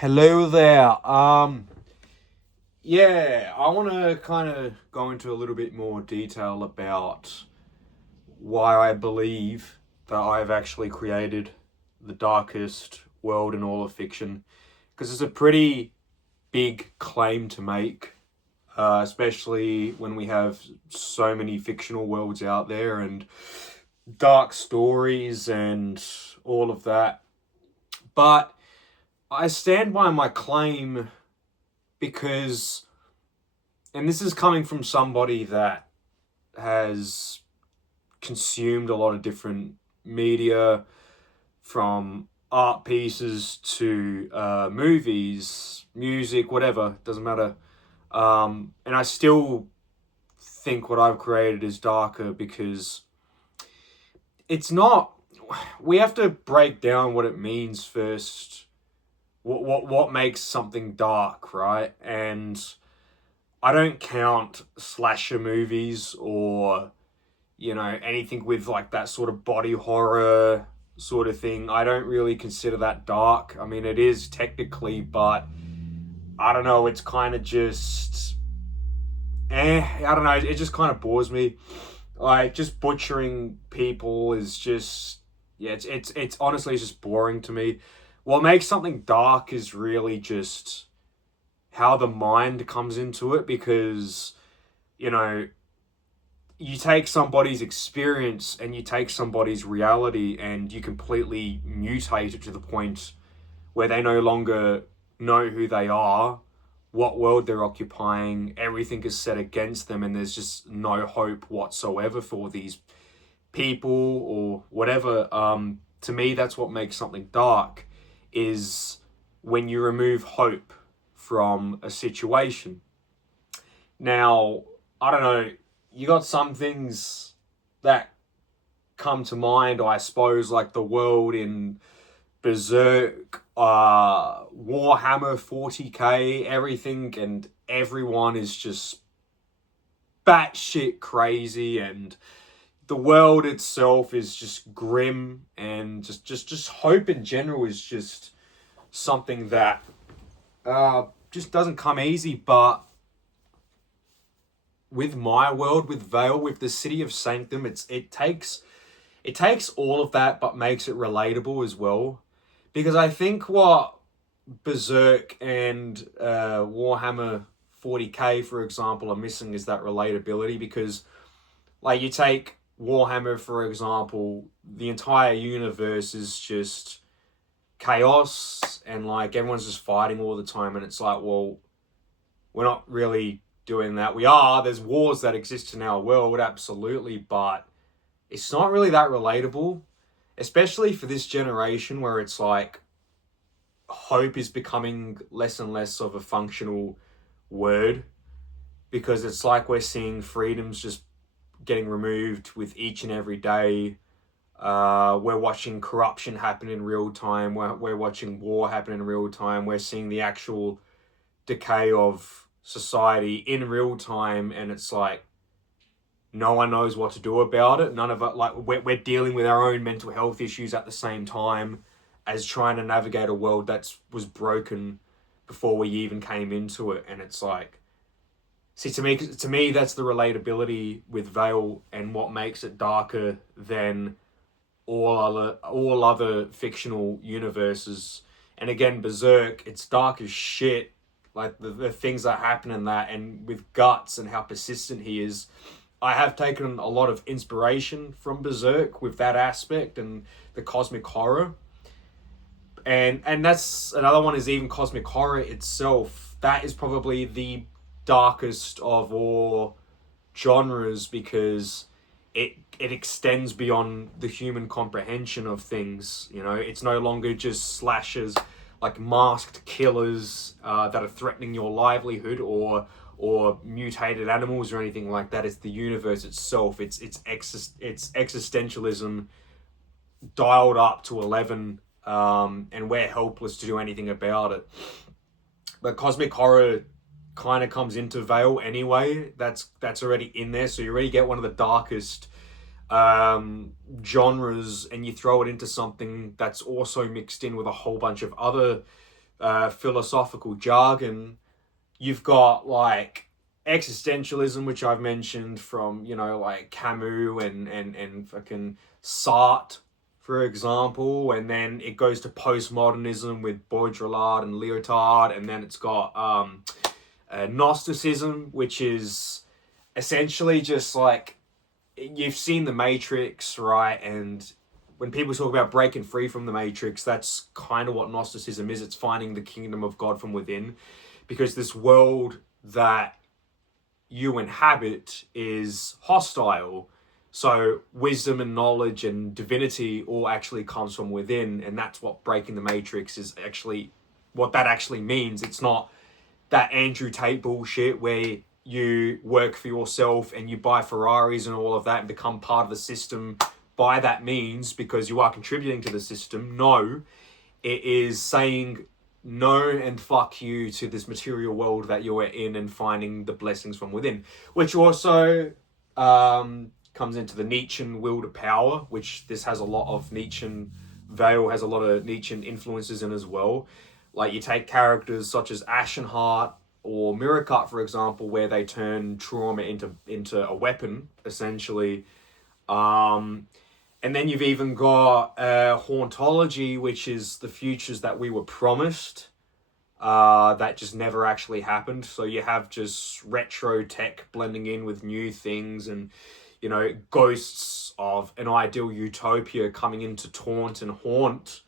Hello there. Yeah, I want to kind of go into a little bit more detail about why I believe that I've actually created the darkest world in all of fiction, because it's a pretty big claim to make, especially when we have so many fictional worlds out there and dark stories and all of that. But I stand by my claim because, and this is coming from somebody that has consumed a lot of different media, from art pieces to movies, music, whatever, doesn't matter. And I still think what I've created is darker because it's not. We have to break down what it means first. What makes something dark, right? And I don't count slasher movies or, anything with like that sort of body horror sort of thing. I don't really consider that dark. I mean, it is technically, but I don't know. It's kind of just, I don't know. It just kind of bores me. Like, just butchering people is just, yeah. It's honestly, it's just boring to me. What makes something dark is really just how the mind comes into it, because you know you take somebody's experience and you take somebody's reality and you completely mutate it to the point where they no longer know who they are, what world they're occupying. Everything is set against them, and there's just no hope whatsoever for these people or whatever. To me, that's what makes something dark, is when you remove hope from a situation. Now, I don't know, you got some things that come to mind, I suppose, like the world in Berserk, Warhammer 40k, everything and everyone is just batshit crazy, and the world itself is just grim, and just hope in general is just something that just doesn't come easy. But with my world, with VYEL, with the city of Sanctum, it takes all of that, but makes it relatable as well. Because I think what Berserk and Warhammer 40k, for example, are missing is that relatability. Because, like, you take Warhammer, for example, the entire universe is just chaos, and like everyone's just fighting all the time, and it's like, well, we're not really doing that. There's wars that exist in our world, absolutely, but it's not really that relatable, especially for this generation where it's like hope is becoming less and less of a functional word, because it's like we're seeing freedoms just getting removed with each and every day. We're watching corruption happen in real time. We're watching war happen in real time. We're seeing the actual decay of society in real time, and it's like no one knows what to do about it. None of it, like, we're dealing with our own mental health issues at the same time as trying to navigate a world that was broken before we even came into it. And it's like, see, to me that's the relatability with VYEL, and what makes it darker than all other fictional universes. And again, Berserk, it's dark as shit. Like the things that happen in that, and with Guts and how persistent he is, I have taken a lot of inspiration from Berserk with that aspect and the cosmic horror. And that's another one, is even cosmic horror itself. That is probably the darkest of all genres, because it extends beyond the human comprehension of things. It's no longer just slashers, like masked killers that are threatening your livelihood, or mutated animals or anything like that. It's the universe itself. It's existentialism dialed up to 11, and we're helpless to do anything about it. But cosmic horror kind of comes into VYEL anyway. That's already in there, so you already get one of the darkest genres, and you throw it into something that's also mixed in with a whole bunch of other philosophical jargon. You've got like existentialism, which I've mentioned from, you know, like Camus and fucking Sartre, for example. And then it goes to postmodernism with Baudrillard and Lyotard. And then it's got Gnosticism, which is essentially just like, you've seen The Matrix, right? And when people talk about breaking free from the Matrix, that's kind of what Gnosticism is. It's finding the kingdom of God from within, because this world that you inhabit is hostile. So wisdom and knowledge and divinity all actually comes from within, and that's what breaking the Matrix is actually, what that actually means. It's not that Andrew Tate bullshit where you work for yourself and you buy Ferraris and all of that and become part of the system by that means because you are contributing to the system. No, it is saying no and fuck you to this material world that you're in and finding the blessings from within, which also comes into the Nietzschean will to power, which this has a lot of Nietzschean, VYEL has a lot of Nietzschean influences in as well. Like you take characters such as Ashenheart or Miracut, for example, where they turn trauma into a weapon, essentially. And then you've even got hauntology, which is the futures that we were promised, that just never actually happened. So you have just retro tech blending in with new things, and, you know, ghosts of an ideal utopia coming in to taunt and haunt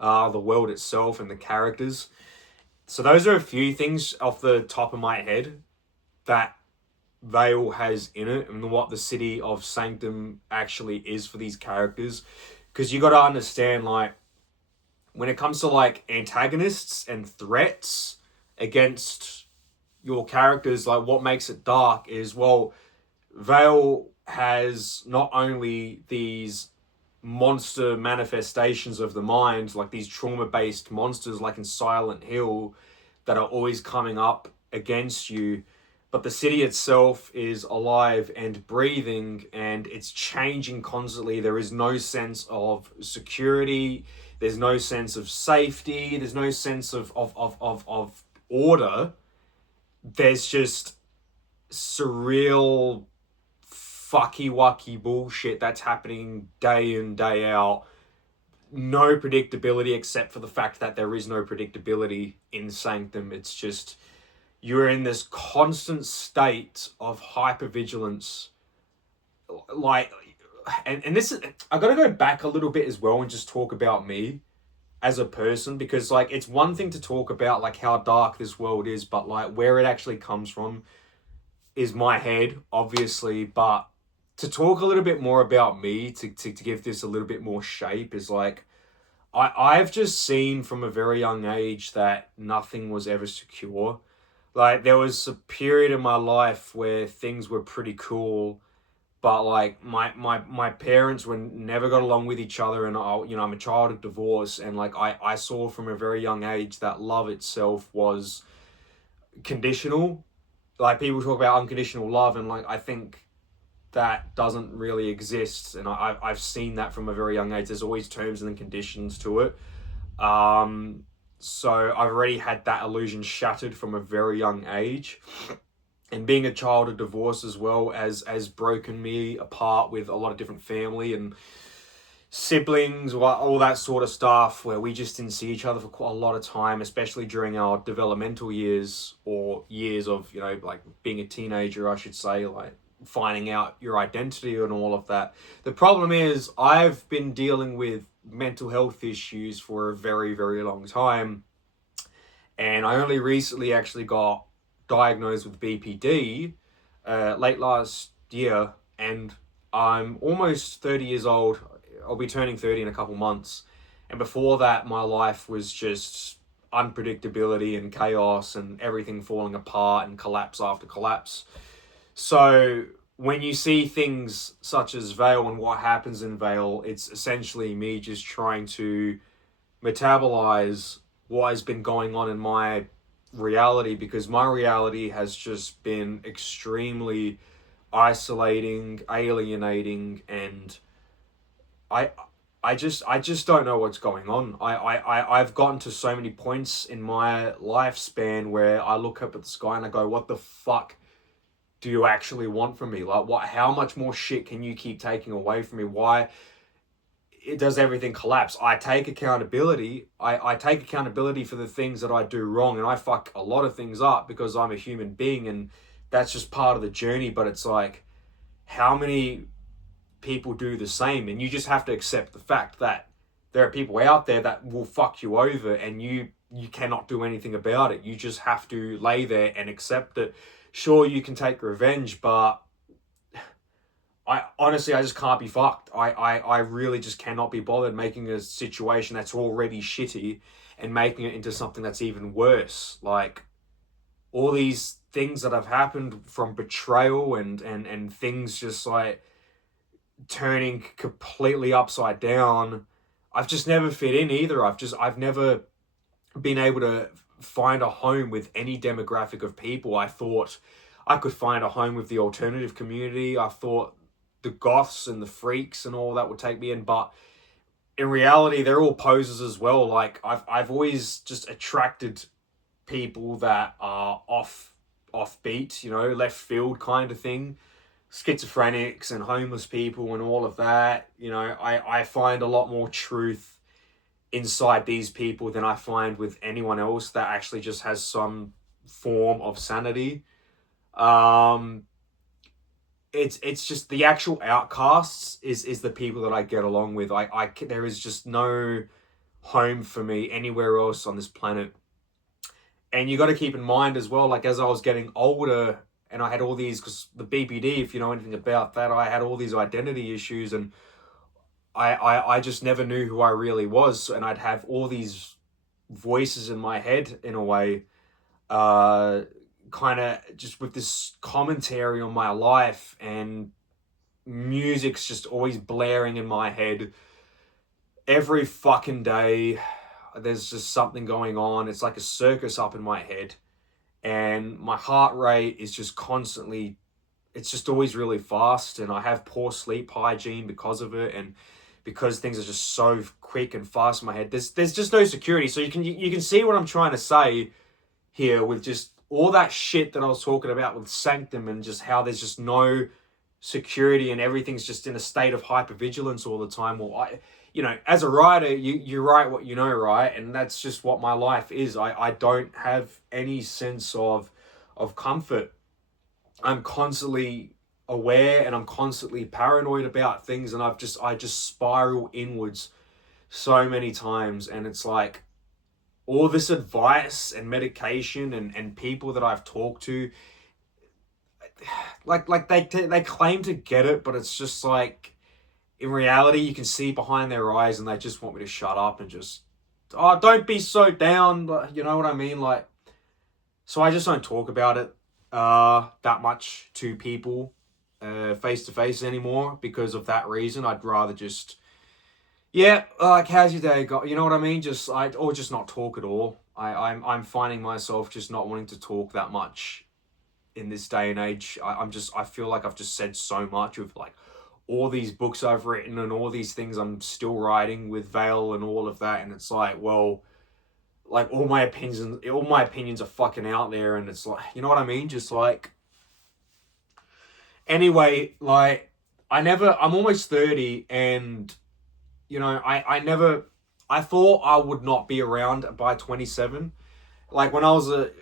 the world itself and the characters. So those are a few things off the top of my head that VYEL has in it, and what the city of Sanctum actually is for these characters. Because you got to understand, like, when it comes to like antagonists and threats against your characters, like what makes it dark is, well, VYEL has not only these monster manifestations of the mind, like these trauma-based monsters like in Silent Hill that are always coming up against you, but the city itself is alive and breathing, and it's changing constantly. There is no sense of security, there's no sense of safety, there's no sense of order. There's just surreal fucky-wucky bullshit that's happening day in, day out. No predictability, except for the fact that there is no predictability in Sanctum. It's just, you're in this constant state of hypervigilance. Like, and this is, I gotta go back a little bit as well and just talk about me as a person, because like, it's one thing to talk about like how dark this world is, but like where it actually comes from is my head, obviously. But to talk a little bit more about me, to give this a little bit more shape, is like, I've just seen from a very young age that nothing was ever secure. Like, there was a period in my life where things were pretty cool, but like my parents were never got along with each other, and I'm a child of divorce, and like I saw from a very young age that love itself was conditional. Like, people talk about unconditional love, and like I think that doesn't really exist, and I've seen that from a very young age. There's always terms and conditions to it. So I've already had that illusion shattered from a very young age. And being a child of divorce as well as broken me apart with a lot of different family and siblings, all that sort of stuff, where we just didn't see each other for quite a lot of time, especially during our developmental years, or years of, you know, like being a teenager, I should say, like finding out your identity and all of that. The problem is, I've been dealing with mental health issues for a very, very long time. And I only recently actually got diagnosed with BPD late last year, and I'm almost 30 years old. I'll be turning 30 in a couple months. And before that, my life was just unpredictability and chaos and everything falling apart and collapse after collapse. So when you see things such as VYEL and what happens in VYEL, it's essentially me just trying to metabolize what has been going on in my reality, because my reality has just been extremely isolating, alienating, and I just don't know what's going on. I've gotten to so many points in my lifespan where I look up at the sky and I go, what the fuck do you actually want from me? Like, what? How much more shit can you keep taking away from me? Why does everything collapse? I take accountability. I take accountability for the things that I do wrong, and I fuck a lot of things up because I'm a human being, and that's just part of the journey. But it's like, how many people do the same? And you just have to accept the fact that there are people out there that will fuck you over, and you cannot do anything about it. You just have to lay there and accept it. Sure, you can take revenge, but I honestly, I just can't be fucked. I really just cannot be bothered making a situation that's already shitty and making it into something that's even worse. Like, all these things that have happened from betrayal and things just like turning completely upside down. I've just never fit in either. I've never been able to find a home with any demographic of people. I thought I could find a home with the alternative community. I thought the goths and the freaks and all that would take me in, but in reality, they're all posers as well. Like, I've always just attracted people that are offbeat, you know, left field kind of thing. Schizophrenics and homeless people and all of that. You know, I find a lot more truth inside these people than I find with anyone else that actually just has some form of sanity. It's just the actual outcasts is the people that I get along with. There is just no home for me anywhere else on this planet. And you got to keep in mind as well, like, as I was getting older and I had all these, because the BPD, if you know anything about that, I had all these identity issues, and I just never knew who I really was, and I'd have all these voices in my head in a way, kind of just with this commentary on my life, and music's just always blaring in my head every fucking day. There's just something going on. It's like a circus up in my head, and my heart rate is just constantly, it's just always really fast, and I have poor sleep hygiene because of it, and because things are just so quick and fast in my head. There's just no security. So you can see what I'm trying to say here with just all that shit that I was talking about with Sanctum, and just how there's just no security and everything's just in a state of hypervigilance all the time. Well, you know, as a writer, you write what you know, right? And that's just what my life is. I don't have any sense of comfort. I'm constantly aware and I'm constantly paranoid about things, and I just spiral inwards so many times. And it's like, all this advice and medication and people that I've talked to, like they claim to get it, but it's just like, in reality, you can see behind their eyes, and they just want me to shut up and just, oh, don't be so down. You know what I mean? Like, so I just don't talk about it that much to people face to face anymore because of that reason. I'd rather just, yeah, like, how's your day go? You know what I mean? Or just not talk at all. I'm finding myself just not wanting to talk that much in this day and age. I feel like I've just said so much of, like, all these books I've written and all these things I'm still writing with VYEL and all of that, and it's like, well, like, all my opinions are fucking out there, and it's like, you know what I mean? Just like, anyway, like, I'm almost 30, and, you know, I thought I would not be around by 27. Like, when I was a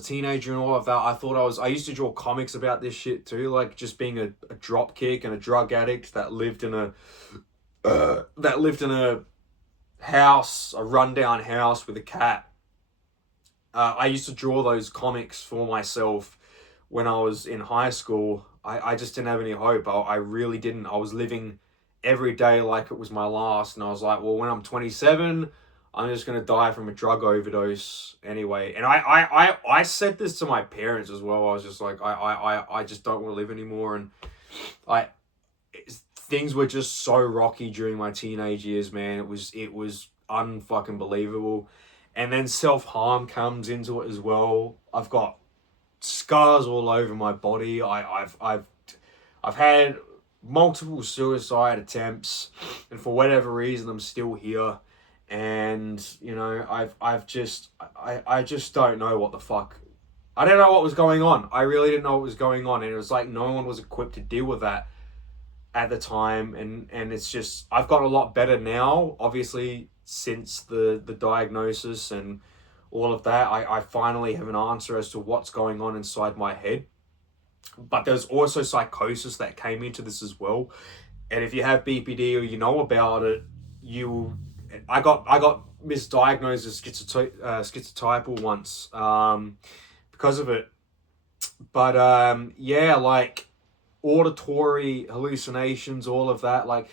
teenager and all of that, I used to draw comics about this shit too, like, just being a drop kick and a drug addict that lived in a house, a rundown house with a cat. I used to draw those comics for myself when I was in high school. I just didn't have any hope. I really didn't. I was living every day like it was my last, and I was like, well, when I'm 27, I'm just going to die from a drug overdose anyway. And I said this to my parents as well. I was just like, I just don't want to live anymore. And things were just so rocky during my teenage years, man. It was unfucking believable. And then self-harm comes into it as well. I've got scars all over my body. I've had multiple suicide attempts, and for whatever reason I'm still here. And you know, I just don't know what the fuck. I don't know what was going on. I really didn't know what was going on, and it was like no one was equipped to deal with that at the time. And it's just, I've gotten a lot better now, obviously, since the diagnosis and all of that. I finally have an answer as to what's going on inside my head. But there's also psychosis that came into this as well. And if you have BPD or you know about it, I got misdiagnosed as schizotypal once because of it. But yeah, like auditory hallucinations, all of that. Like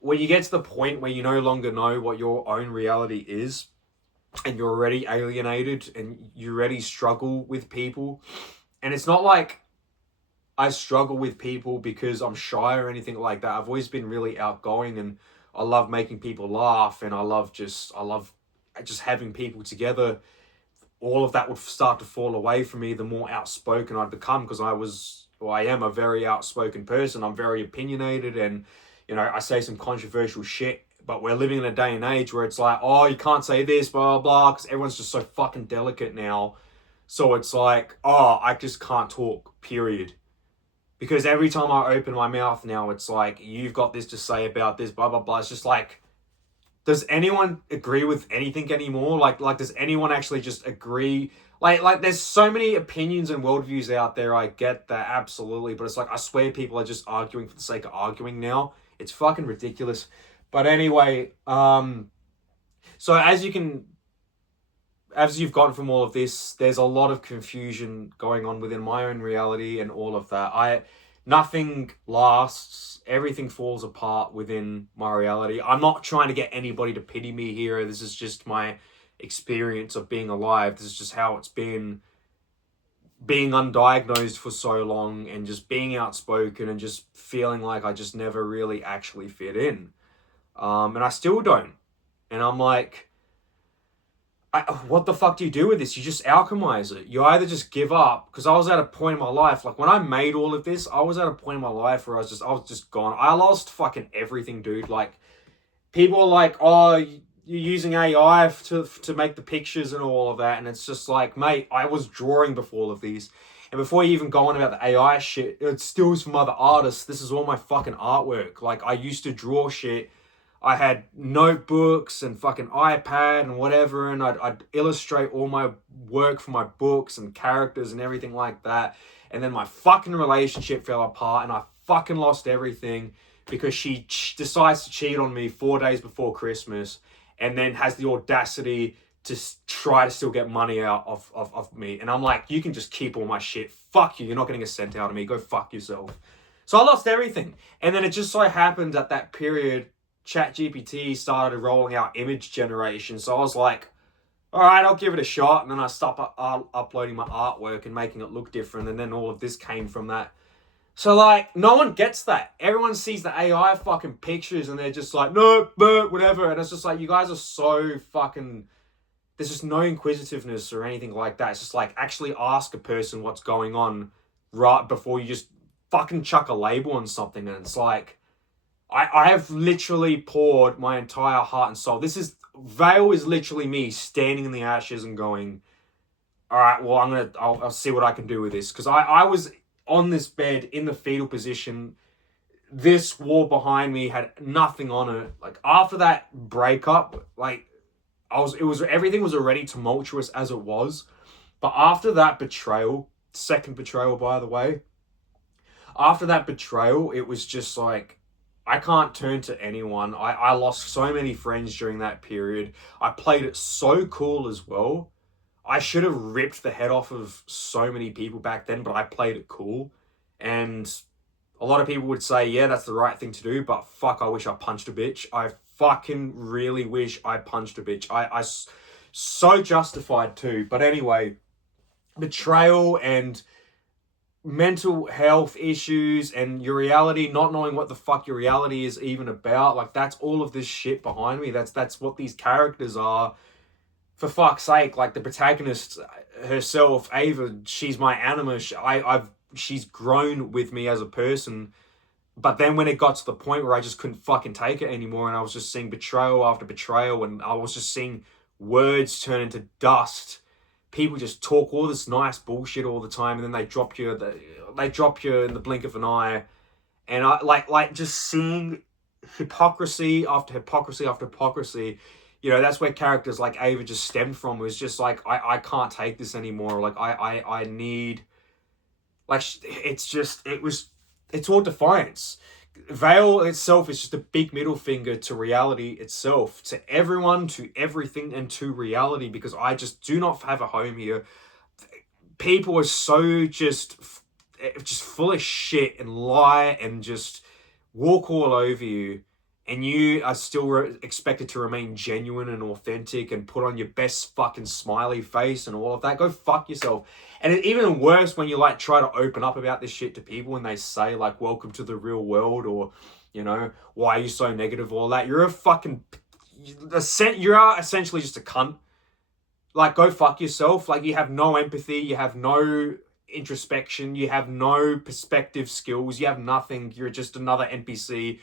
when you get to the point where you no longer know what your own reality is, and you're already alienated, and you already struggle with people, and it's not like I struggle with people because I'm shy or anything like that. I've always been really outgoing, and I love making people laugh, and I love just having people together. All of that would start to fall away from me the more outspoken I'd become, because I am a very outspoken person. I'm very opinionated, and you know, I say some controversial shit. But we're living in a day and age where it's like, oh, you can't say this, blah, blah, blah, because everyone's just so fucking delicate now. So it's like, oh, I just can't talk, period. Because every time I open my mouth now, it's like, you've got this to say about this, blah, blah, blah. It's just like, does anyone agree with anything anymore? Like, does anyone actually just agree? Like, there's so many opinions and worldviews out there. I get that, absolutely. But it's like, I swear people are just arguing for the sake of arguing now. It's fucking ridiculous. But anyway, so as you've gotten from all of this, there's a lot of confusion going on within my own reality and all of that. Nothing lasts. Everything falls apart within my reality. I'm not trying to get anybody to pity me here. This is just my experience of being alive. This is just how it's been being undiagnosed for so long, and just being outspoken, and just feeling like I just never really actually fit in. And I still don't. And I'm like, what the fuck do you do with this? You just alchemize it. You either just give up, because I was at a point in my life, like when I made all of this, I was at a point in my life where I was just gone. I lost fucking everything, dude. Like, people are like, oh, you're using AI to make the pictures and all of that. And it's just like, mate, I was drawing before all of these. And before you even go on about the AI shit, it steals from other artists. This is all my fucking artwork. Like, I used to draw shit. I had notebooks and fucking iPad and whatever, and I'd illustrate all my work for my books and characters and everything like that. And then my fucking relationship fell apart, and I fucking lost everything because she decides to cheat on me 4 days before Christmas, and then has the audacity to try to still get money out of me. And I'm like, you can just keep all my shit. Fuck you. You're not getting a cent out of me. Go fuck yourself. So I lost everything. And then it just so happened at that period, ChatGPT started rolling out image generation. So I was like, all right, I'll give it a shot. And then I stopped uploading my artwork and making it look different. And then all of this came from that. So like, no one gets that. Everyone sees the AI fucking pictures and they're just like, no, whatever. And it's just like, you guys are so fucking, there's just no inquisitiveness or anything like that. It's just like, actually ask a person what's going on right before you just fucking chuck a label on something. And it's like, I have literally poured my entire heart and soul. VYEL is literally me standing in the ashes and going, all right, well, I'll see what I can do with this. Because I was on this bed in the fetal position. This wall behind me had nothing on it. Like, after that breakup, like, everything was already tumultuous as it was. But after that betrayal, second betrayal, by the way, after that betrayal, it was just like, I can't turn to anyone. I lost so many friends during that period. I played it so cool as well. I should have ripped the head off of so many people back then, but I played it cool. And a lot of people would say, yeah, that's the right thing to do, but fuck, I wish I punched a bitch. I fucking really wish I punched a bitch. I so justified too. But anyway, betrayal and mental health issues and your reality, not knowing what the fuck your reality is even about. Like, that's all of this shit behind me. That's what these characters are. For fuck's sake, like the protagonist herself, Ava, she's my anima. She's grown with me as a person. But then when it got to the point where I just couldn't fucking take it anymore, and I was just seeing betrayal after betrayal, and I was just seeing words turn into dust. People just talk all this nice bullshit all the time, and then they drop you in the blink of an eye. And I like just seeing hypocrisy after hypocrisy after hypocrisy. You know, that's where characters like Ava just stemmed from. It was just like, I can't take this anymore. Like I need, like, it's all defiance. VYEL itself is just a big middle finger to reality itself, to everyone, to everything, and to reality, because I just do not have a home here. People are so just full of shit and lie and just walk all over you, and you are still expected to remain genuine and authentic and put on your best fucking smiley face and all of that. Go fuck yourself. And it's even worse when you like try to open up about this shit to people and they say like, welcome to the real world, or, you know, why are you so negative, all that. You are essentially just a cunt. Like, go fuck yourself. Like, you have no empathy, you have no introspection, you have no perspective skills, you have nothing. You're just another NPC.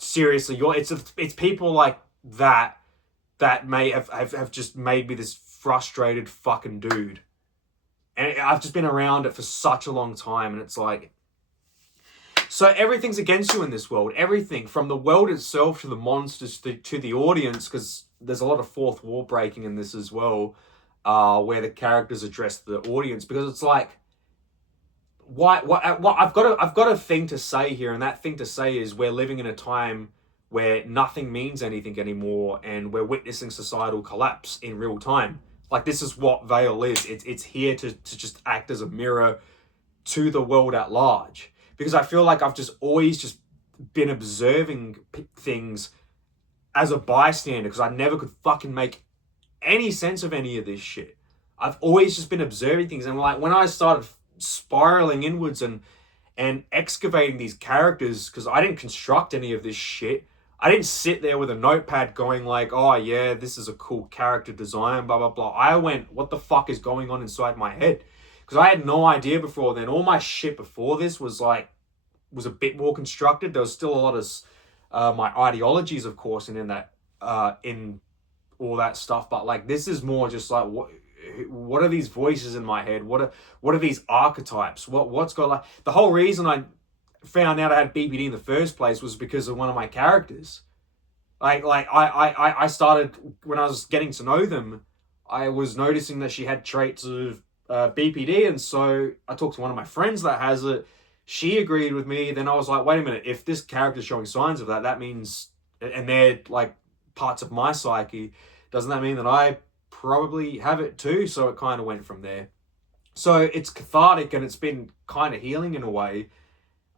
Seriously, it's people like that may have just made me this frustrated fucking dude. And I've just been around it for such a long time, and it's like, so everything's against you in this world. Everything, from the world itself to the monsters to the audience, because there's a lot of fourth wall breaking in this as well, where the characters address the audience, because it's like, what I've got a thing to say here, and that thing to say is we're living in a time where nothing means anything anymore, and we're witnessing societal collapse in real time. Like, this is what VYEL is. It's here to just act as a mirror to the world at large, because I feel like I've just always just been observing things as a bystander, because I never could fucking make any sense of any of this shit. I've always just been observing things, and like when I started spiraling inwards and excavating these characters, because I didn't construct any of this shit. I didn't sit there with a notepad going like, oh yeah, this is a cool character design, blah, blah, blah. I went, what the fuck is going on inside my head? Because I had no idea before then. All my shit before this was a bit more constructed. There was still a lot of my ideologies, of course, and in all that stuff. But like, this is more just like, what are these voices in my head? What are these archetypes? What's got, like, the whole reason I found out I had BPD in the first place was because of one of my characters. I started, when I was getting to know them, I was noticing that she had traits of BPD, and so I talked to one of my friends that has it. She agreed with me. Then I was like, wait a minute, if this character's showing signs of that, that means, and they're like parts of my psyche, doesn't that mean that I probably have it too? So it kind of went from there. So it's cathartic, and it's been kind of healing in a way.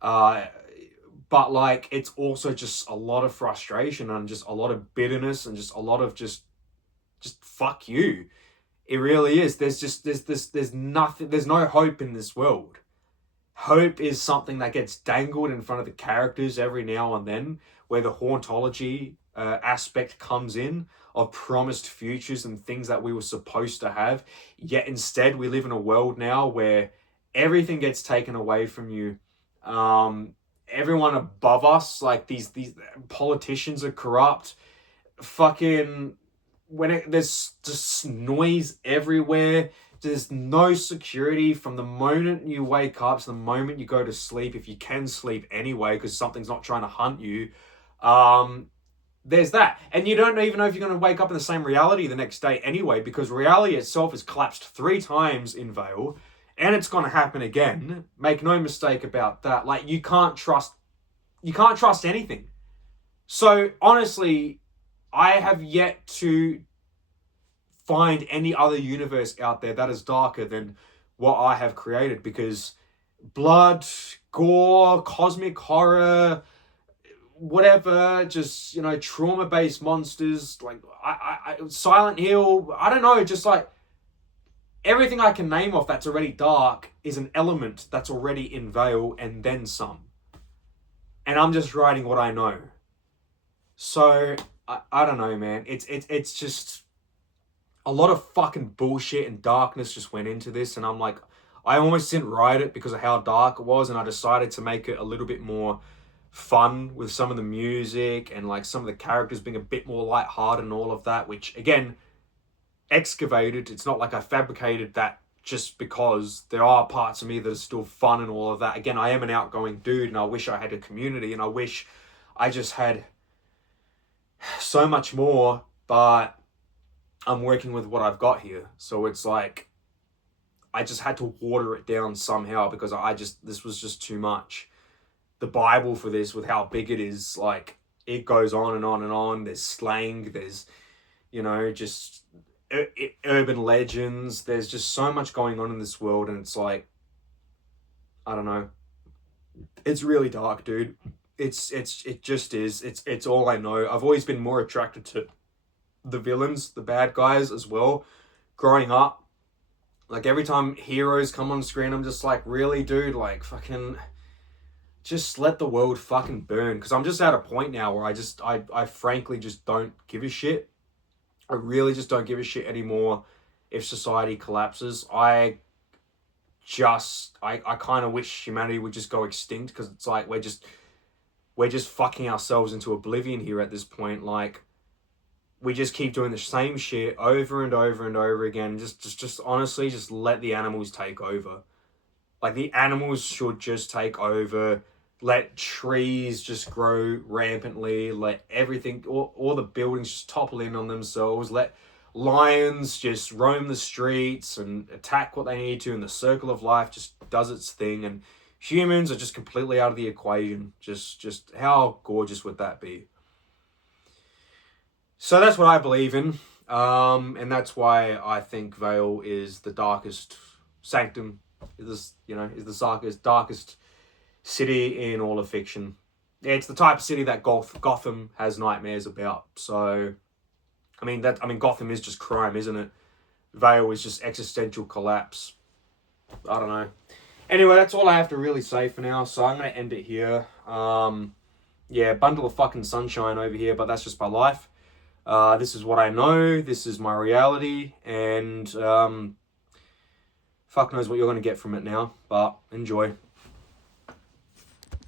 But like, it's also just a lot of frustration and just a lot of bitterness and just a lot of just fuck you. It really is. There's nothing, there's no hope in this world. Hope is something that gets dangled in front of the characters every now and then, where the hauntology aspect comes in, of promised futures and things that we were supposed to have. Yet instead, we live in a world now where everything gets taken away from you. Everyone above us, like these politicians are corrupt. Fucking, there's just noise everywhere. There's no security from the moment you wake up to the moment you go to sleep, if you can sleep anyway, because something's not trying to hunt you. There's that. And you don't even know if you're going to wake up in the same reality the next day anyway, because reality itself has collapsed 3 times in VYEL, and it's going to happen again. Make no mistake about that. Like, you can't trust anything. So honestly, I have yet to find any other universe out there that is darker than what I have created, because blood, gore, cosmic horror, whatever, just, you know, trauma-based monsters, like Silent Hill, I don't know, just like everything I can name off that's already dark is an element that's already in VYEL, and then some. And I'm just writing what I know. So I don't know, man. It's just a lot of fucking bullshit and darkness just went into this, and I'm like, I almost didn't write it because of how dark it was, and I decided to make it a little bit more fun with some of the music and like some of the characters being a bit more lighthearted and all of that, which again, excavated. It's not like I fabricated that just because there are parts of me that are still fun and all of that. Again, I am an outgoing dude and I wish I had a community and I wish I just had so much more, but I'm working with what I've got here. So it's like, I just had to water it down somehow because this was just too much. The Bible for this, with how big it is, like, it goes on and on and on. There's slang, there's, you know, just urban legends. There's just so much going on in this world, and it's like, I don't know. It's really dark, dude. It just is. It's all I know. I've always been more attracted to the villains, the bad guys as well. Growing up, like every time heroes come on screen, I'm just like, really, dude? Like, fucking, just let the world fucking burn. Because I'm just at a point now where I frankly just don't give a shit. I really just don't give a shit anymore if society collapses. I kind of wish humanity would just go extinct, because it's like we're just fucking ourselves into oblivion here at this point. Like, we just keep doing the same shit over and over and over again. Just honestly, just let the animals take over. Like, the animals should just take over. Let trees just grow rampantly. Let everything, all the buildings just topple in on themselves. Let lions just roam the streets and attack what they need to. And the circle of life just does its thing. And humans are just completely out of the equation. Just how gorgeous would that be? So that's what I believe in. And that's why I think VYEL is the darkest, Sanctum is the darkest city in all of fiction. It's the type of city that Gotham has nightmares about. So, I mean, Gotham is just crime, isn't it? VYEL is just existential collapse. I don't know. Anyway, that's all I have to really say for now. So I'm going to end it here. Yeah, bundle of fucking sunshine over here, but that's just my life. This is what I know. This is my reality. And fuck knows what you're going to get from it now. But enjoy.